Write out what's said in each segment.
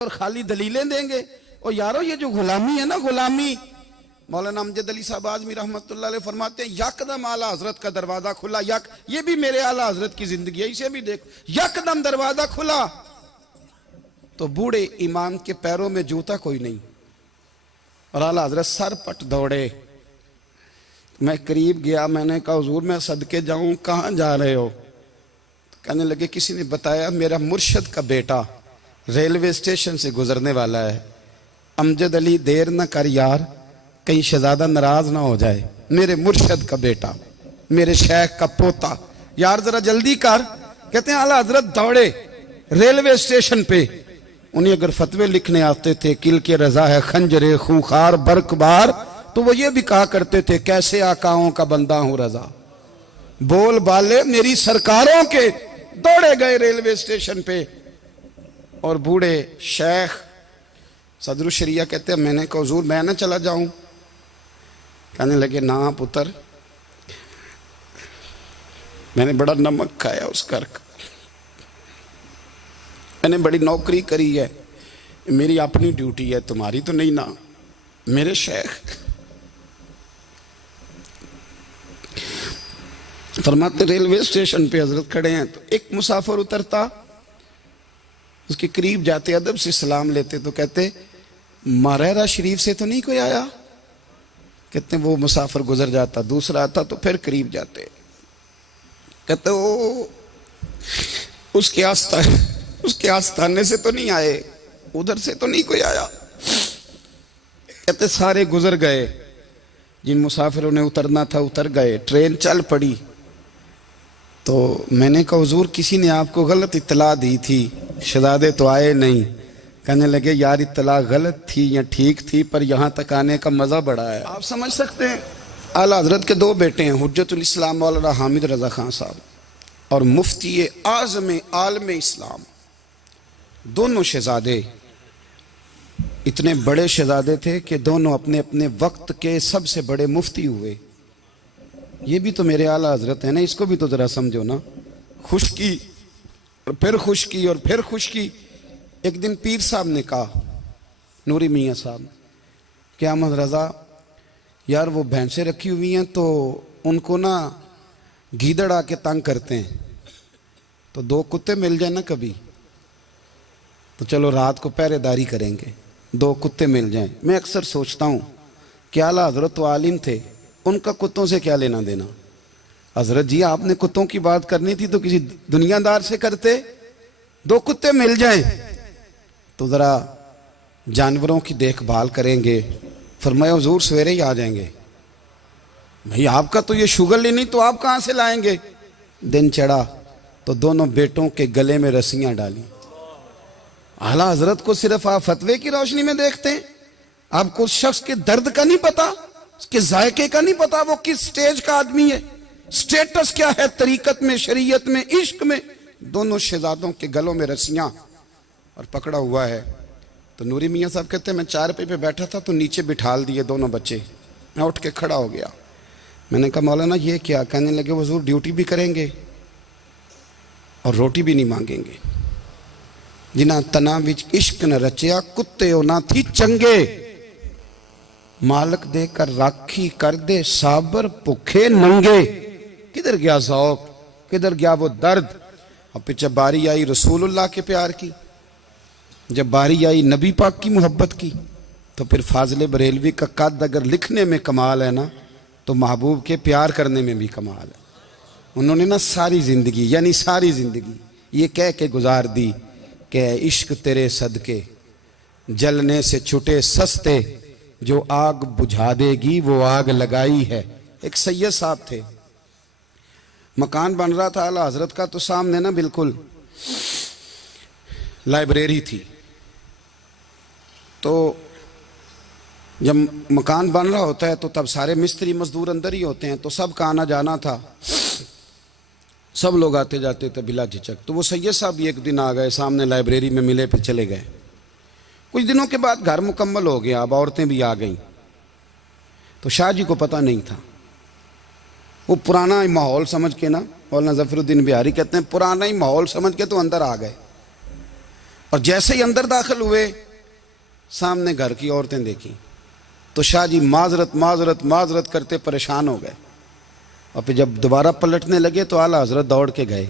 और खाली दलीलें देंगे। और यारो ये जो गुलामी है ना, गुलामी, मौलाना अमजद अली साहब आज़मी रहमतुल्लाह अलैह फरमाते हैं यकदम आला हजरत का दरवाजा खुला। ये भी मेरे आला हजरत की जिंदगी है, इसे भी देखो, यकदम दरवाजा खुला तो बूढ़े इमाम के पैरों में जूता कोई नहीं और आला हजरत सर पट दौड़े। मैं करीब गया, मैंने कहा हुजूर मैं सदके जाऊं, कहां जा रहे हो? तो कहने लगे किसी ने बताया मेरा मुर्शद का बेटा रेलवे स्टेशन से गुजरने वाला है। अमजद अली देर न कर यार, कहीं शहजादा नाराज ना हो जाए, मेरे मुर्शद का बेटा, मेरे शेख का पोता, यार जरा जल्दी कर। कहते हैं आला हजरत दौड़े रेलवे स्टेशन पे। उन्हें अगर फतवे लिखने आते थे किल के रजा है खंजरे खूंखार बरकबार, तो वो ये भी कहा करते थे कैसे आकाओं का बंदा हूं रजा, बोल बाले मेरी सरकारों के। दौड़े गए रेलवे स्टेशन पे और बूढ़े शेख सदरुल शरिया कहते हैं मैंने कहा हुजूर मैं ना चला जाऊं? कहने लगे ना पुत्र, मैंने बड़ा नमक खाया उस घर का, मैंने बड़ी नौकरी करी है, मेरी अपनी ड्यूटी है, तुम्हारी तो नहीं ना। मेरे शेख फरमाते रेलवे स्टेशन पे हजरत खड़े हैं तो एक मुसाफिर उतरता, उसके करीब जाते अदब से सलाम लेते तो कहते मारेरा शरीफ से तो नहीं कोई आया? कहते वो मुसाफिर गुजर जाता, दूसरा आता तो फिर करीब जाते, कहते वो उसके आस्थाने से तो नहीं आए, उधर से तो नहीं कोई आया। कहते सारे गुजर गए, जिन मुसाफिरों ने उतरना था उतर गए, ट्रेन चल पड़ी। तो मैंने कहा हुजूर किसी ने आपको गलत इत्तला दी थी, शहजादे तो आए नहीं। कहने लगे यार इत्तला गलत थी या ठीक थी, पर यहां तक आने का मजा बड़ा है। आप समझ सकते हैं आला हजरत के दो बेटे हैं, हुज्जतुल इस्लाम मौलाना हामिद रजा खान साहब और मुफ्ती आज़म आलम इस्लाम। दोनों शहजादे इतने बड़े शहजादे थे कि दोनों अपने अपने वक्त के सबसे बड़े मुफ्ती हुए। ये भी तो मेरे आला हजरत है ना, इसको भी तो जरा समझो ना। खुशकी और फिर खुशकी और फिर खुशकी। एक दिन पीर साहब ने कहा, नूरी मियाँ साहब, कि अहमद रजा यार वो भैंसें रखी हुई हैं तो उनको ना गीदड़ आके तंग करते हैं, तो दो कुत्ते मिल जाए ना कभी, तो चलो रात को पहरेदारी करेंगे, दो कुत्ते मिल जाएं। मैं अक्सर सोचता हूँ कि आला हजरत तो आलिम थे, उनका कुत्तों से क्या लेना देना? हजरत जी आपने कुत्तों की बात करनी थी तो किसी दुनियादार से करते, दो कुत्ते मिल जाएं तो जरा जानवरों की देखभाल करेंगे। फरमाया हुजूर सवेरे ही आ जाएंगे। भाई आपका तो ये शुगर ही नहीं, तो आप कहां से लाएंगे? दिन चढ़ा तो दोनों बेटों के गले में रस्सियां डाली। आला हजरत को सिर्फ आप फतवे की रोशनी में देखते हैं, आपको उस शख्स के दर्द का नहीं पता, उसके जायके का नहीं पता, वो किस स्टेज का आदमी है, स्टेटस क्या है तरीकत में, शरीयत में, इश्क में। दोनों शहजादों के गलों में रस्सियां और पकड़ा हुआ है। तो नूरी मियाँ साहब कहते हैं मैं चारपाई पे बैठा था तो नीचे बिठाल दिए दोनों बच्चे। मैं उठ के खड़ा हो गया, मैंने कहा मौलाना ये क्या? कहने लगे हुजूर ड्यूटी भी करेंगे और रोटी भी नहीं मांगेंगे। जिन्हां तना विच इश्क न रचिया कुत्ते ना थी चंगे, मालक देकर राखी कर दे साबर भुखे नंगे। किधर गया ज़ौक़, किधर गया वो दर्द? अब पीछे बारी आई रसूलुल्लाह के प्यार की, जब बारी आई नबी पाक की मोहब्बत की, तो फिर फाजिल बरेलवी का कद अगर लिखने में कमाल है ना, तो महबूब के प्यार करने में भी कमाल है। उन्होंने ना सारी जिंदगी यानी सारी जिंदगी ये कह के गुजार दी कि इश्क तेरे सदके जलने से छुटे सस्ते, जो आग बुझा देगी वो आग लगाई है। एक सैयद साहब थे, मकान बन रहा था आला हजरत का, तो सामने ना बिल्कुल लाइब्रेरी थी। तो जब मकान बन रहा होता है तो तब सारे मिस्त्री मजदूर अंदर ही होते हैं, तो सबका आना जाना था, सब लोग आते जाते थे बिला झिझक। तो वो सैयद साहब भी एक दिन आ गए, सामने लाइब्रेरी में मिले, फिर चले गए। कुछ दिनों के बाद घर मुकम्मल हो गया, अब औरतें भी आ गईं। तो शाह जी को पता नहीं था, वो पुराना माहौल समझ के ना, मौलाना ज़फ़रुद्दीन बिहारी कहते हैं पुराना ही माहौल समझ के तो अंदर आ गए। और जैसे ही अंदर दाखिल हुए, सामने घर की औरतें देखी तो शाह जी माजरत माजरत माजरत करते परेशान हो गए। और फिर जब दोबारा पलटने लगे तो आला हजरत दौड़ के गए,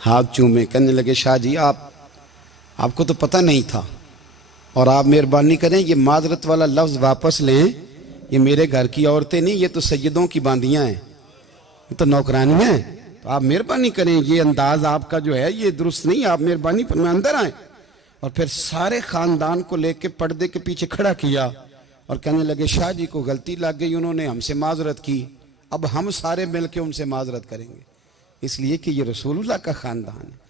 हाथ चूमे, कहने लगे शाह जी आपको तो पता नहीं था, और आप मेहरबानी करें ये माजरत वाला लफ्ज़ वापस लें, ये मेरे घर की औरतें नहीं, ये तो सैयदों की बांदियां हैं, ये तो नौकरानियां हैं, तो आप मेहरबानी करें, ये अंदाज आपका जो है ये दुरुस्त नहीं, आप मेहरबानी फरमाएं अंदर आए। और फिर सारे खानदान को लेके पर्दे के पीछे खड़ा किया और कहने लगे शाह जी को गलती लग गई, उन्होंने हमसे माजरत की, अब हम सारे मिलके उनसे माजरत करेंगे, इसलिए कि ये रसूलुल्लाह का खानदान है।